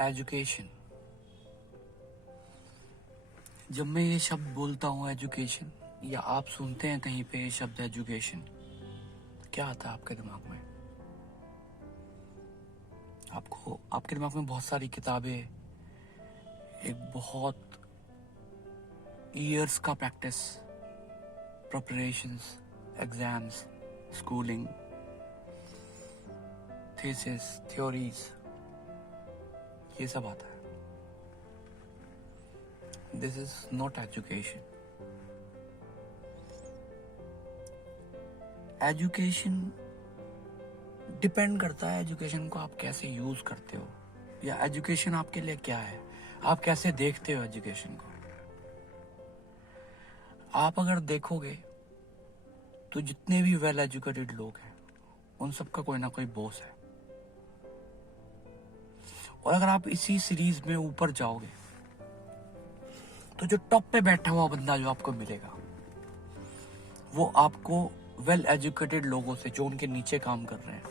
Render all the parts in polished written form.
Education, जब मैं ये शब्द बोलता हूँ एजुकेशन, या आप सुनते हैं कहीं पे ये शब्द एजुकेशन, क्या आता है आपके दिमाग में? आपको आपके दिमाग में बहुत सारी किताबें, एक बहुत ईयर्स का practice, preparations, exams, schooling, thesis, theories, ये सब आता है। This is not education. Education depend करता है एजुकेशन को आप कैसे यूज करते हो, या एजुकेशन आपके लिए क्या है, आप कैसे देखते हो एजुकेशन को। आप अगर देखोगे तो जितने भी वेल एजुकेटेड लोग हैं उन सबका कोई ना कोई बॉस है। और अगर आप इसी सीरीज में ऊपर जाओगे तो जो टॉप पे बैठा हुआ बंदा जो आपको मिलेगा वो आपको वेल एजुकेटेड लोगों से, जो उनके नीचे काम कर रहे हैं,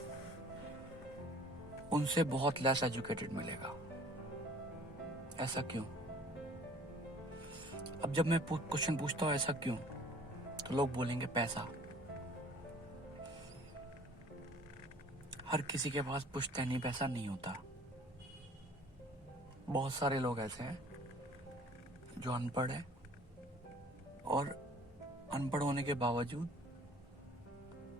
उनसे बहुत लेस एजुकेटेड मिलेगा। ऐसा क्यों? अब जब मैं क्वेश्चन पूछता हूं ऐसा क्यों, तो लोग बोलेंगे पैसा। हर किसी के पास पुश्तैनी पैसा नहीं होता। बहुत सारे लोग ऐसे हैं जो अनपढ़ है और अनपढ़ होने के बावजूद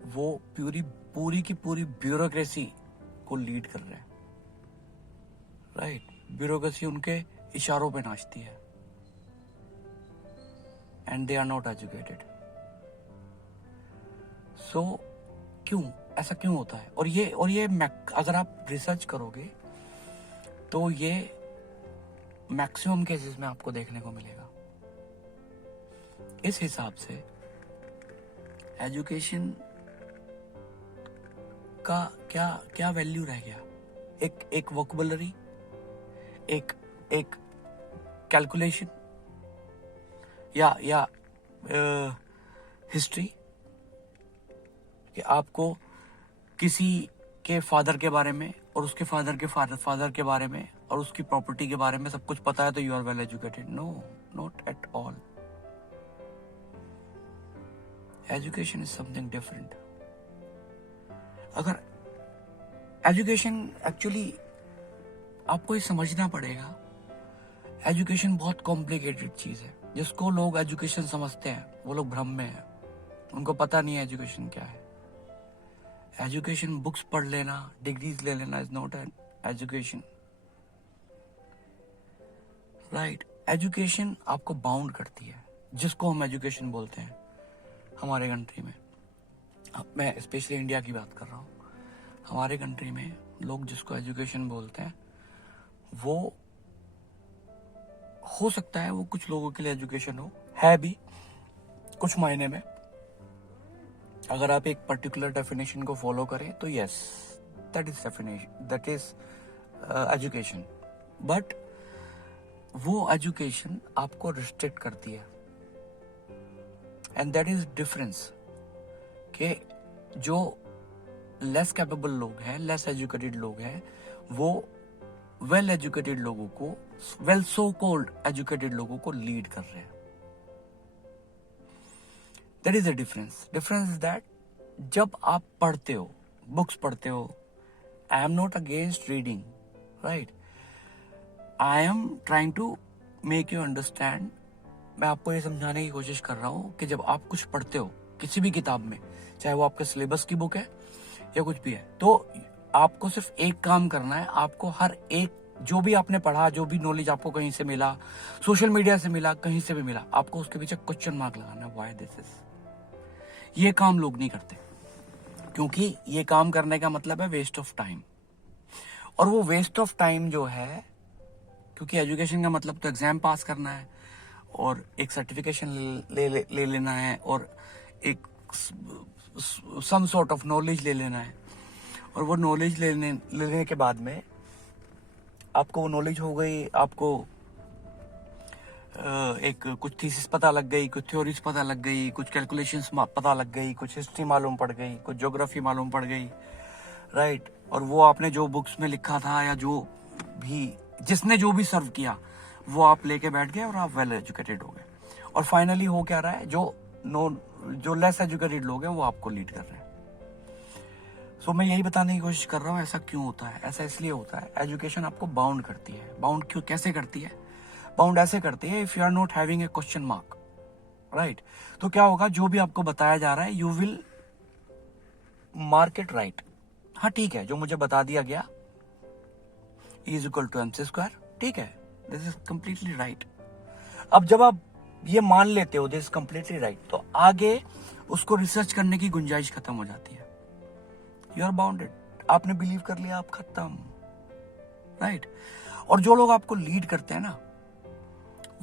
वो पूरी की पूरी ब्यूरोक्रेसी को लीड कर रहे हैं। राइट, ब्यूरोक्रेसी उनके इशारों पे नाचती है and they are not educated. So क्यों, ऐसा क्यों होता है? और ये अगर आप रिसर्च करोगे तो ये मैक्सिमम केसेस में आपको देखने को मिलेगा। इस हिसाब से एजुकेशन का क्या क्या वैल्यू रह गया? एक वोकैबुलरी, एक कैलकुलेशन, या हिस्ट्री, कि आपको किसी के फादर के बारे में और उसके फादर के फादर के बारे में और उसकी प्रॉपर्टी के बारे में सब कुछ पता है तो you are well educated? No, not at all. Education is something different. अगर एजुकेशन एक्चुअली आपको ये समझना पड़ेगा, एजुकेशन बहुत कॉम्प्लिकेटेड चीज है। जिसको लोग एजुकेशन समझते हैं वो लोग भ्रम में हैं, उनको पता नहीं है एजुकेशन क्या है। एजुकेशन बुक्स पढ़ लेना, डिग्रीज ले लेना is not an education. Right, education आपको बाउंड करती है, जिसको हम एजुकेशन बोलते हैं हमारे कंट्री में। अब मैं स्पेशली इंडिया की बात कर रहा हूँ। हमारे कंट्री में लोग जिसको एजुकेशन बोलते हैं वो, हो सकता है वो कुछ लोगों के लिए एजुकेशन हो, है भी कुछ मायने में। अगर आप एक पर्टिकुलर डेफिनेशन को फॉलो करें तो yes, that is definition, that is education. But वो एजुकेशन आपको रिस्ट्रिक्ट करती है, एंड दैट इज डिफरेंस। कि जो लेस कैपेबल लोग हैं, लेस एजुकेटेड लोग हैं, वो वेल एजुकेटेड लोगों को, वेल सो कॉल्ड एजुकेटेड लोगों को लीड कर रहे हैं। That is the difference. Difference is that जब आप पढ़ते हो, बुक्स पढ़ते हो, I am not against reading, right, I am trying to make you understand. मैं आपको ये समझाने की कोशिश कर रहा हूं कि जब आप कुछ पढ़ते हो किसी भी किताब में, चाहे वो आपके सिलेबस की बुक है या कुछ भी है, तो आपको सिर्फ एक काम करना है। आपको हर एक जो भी आपने पढ़ा, जो भी नॉलेज आपको कहीं से मिला, सोशल मीडिया से मिला, कहीं से भी मिला, आपको उसके पीछे क्वेश्चन मार्क लगाना है, व्हाई दिस इज। ये काम लोग नहीं करते, क्योंकि ये काम करने का मतलब है वेस्ट ऑफ टाइम। और वो वेस्ट ऑफ टाइम जो है, क्योंकि एजुकेशन का मतलब तो एग्जाम पास करना है और एक सर्टिफिकेशन ले लेना है और एक सम सॉर्ट ऑफ नॉलेज ले लेना है। और वो नॉलेज लेने के बाद में आपको वो नॉलेज हो गई, आपको एक कुछ थीसिस पता लग गई, कुछ थ्योरीज पता लग गई, कुछ कैलकुलेशंस पता लग गई, कुछ हिस्ट्री मालूम पड़ गई, कुछ ज्योग्राफी मालूम पड़ गई, राइट। और वो आपने जो बुक्स में लिखा था या जो भी जिसने जो भी सर्व किया वो आप लेके बैठ गए और आप वेल एजुकेटेड हो गए। और फाइनली हो क्या रहा है, जो लेस एजुकेटेड लोग हैं वो आपको लीड कर रहे हैं। सो मैं यही बताने की कोशिश कर रहा हूँ ऐसा क्यों होता है। ऐसा इसलिए होता है, एजुकेशन आपको बाउंड करती है। बाउंड क्यों, कैसे करती है? बाउंड ऐसे करती है, if you are not having a question mark, right, तो क्या होगा, जो भी आपको बताया जा रहा है you will mark it right. हाँ ठीक है, जो मुझे बता दिया गया is equal to MC square, ठीक है, दिस इज कंप्लीटली राइट। अब जब आप ये मान लेते हो दिस इज कंप्लीटली राइट, तो आगे उसको रिसर्च करने की गुंजाइश खत्म हो जाती है। यू आर बाउंडेड, आपने बिलीव कर लिया, आप खत्म, राइट। और जो लोग आपको लीड करते हैं ना,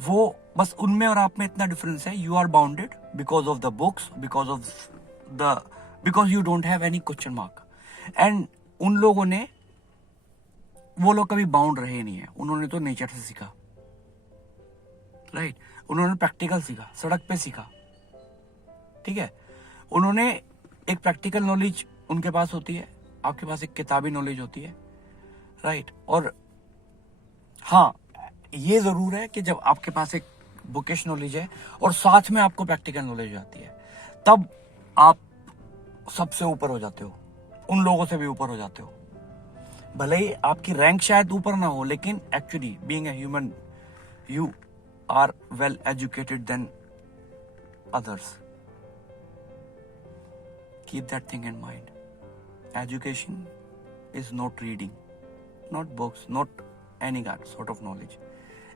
वो बस उनमें और आप में इतना डिफरेंस है, you are bounded because of the books, because you don't have any question mark. And उन लोगों ने, वो लोग कभी बाउंड रहे नहीं है, उन्होंने तो नेचर से सीखा, राइट, उन्होंने प्रैक्टिकल सीखा, सड़क पे सीखा, ठीक है। उन्होंने एक प्रैक्टिकल नॉलेज उनके पास होती है, आपके पास एक किताबी नॉलेज होती है, राइट। और हाँ, ये जरूर है कि जब आपके पास एक बुकिश नॉलेज है और साथ में आपको प्रैक्टिकल नॉलेज आती है, तब आप सबसे ऊपर हो जाते हो, उन लोगों से भी ऊपर हो जाते हो। भले ही आपकी रैंक शायद ऊपर ना हो, लेकिन actually being a human you are well educated than others. Keep that thing in mind. Education is not reading, not books, not any sort of knowledge.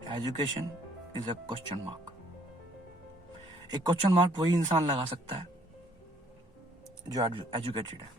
Education is a question mark. एक question mark वही इंसान लगा सकता है जो educated है।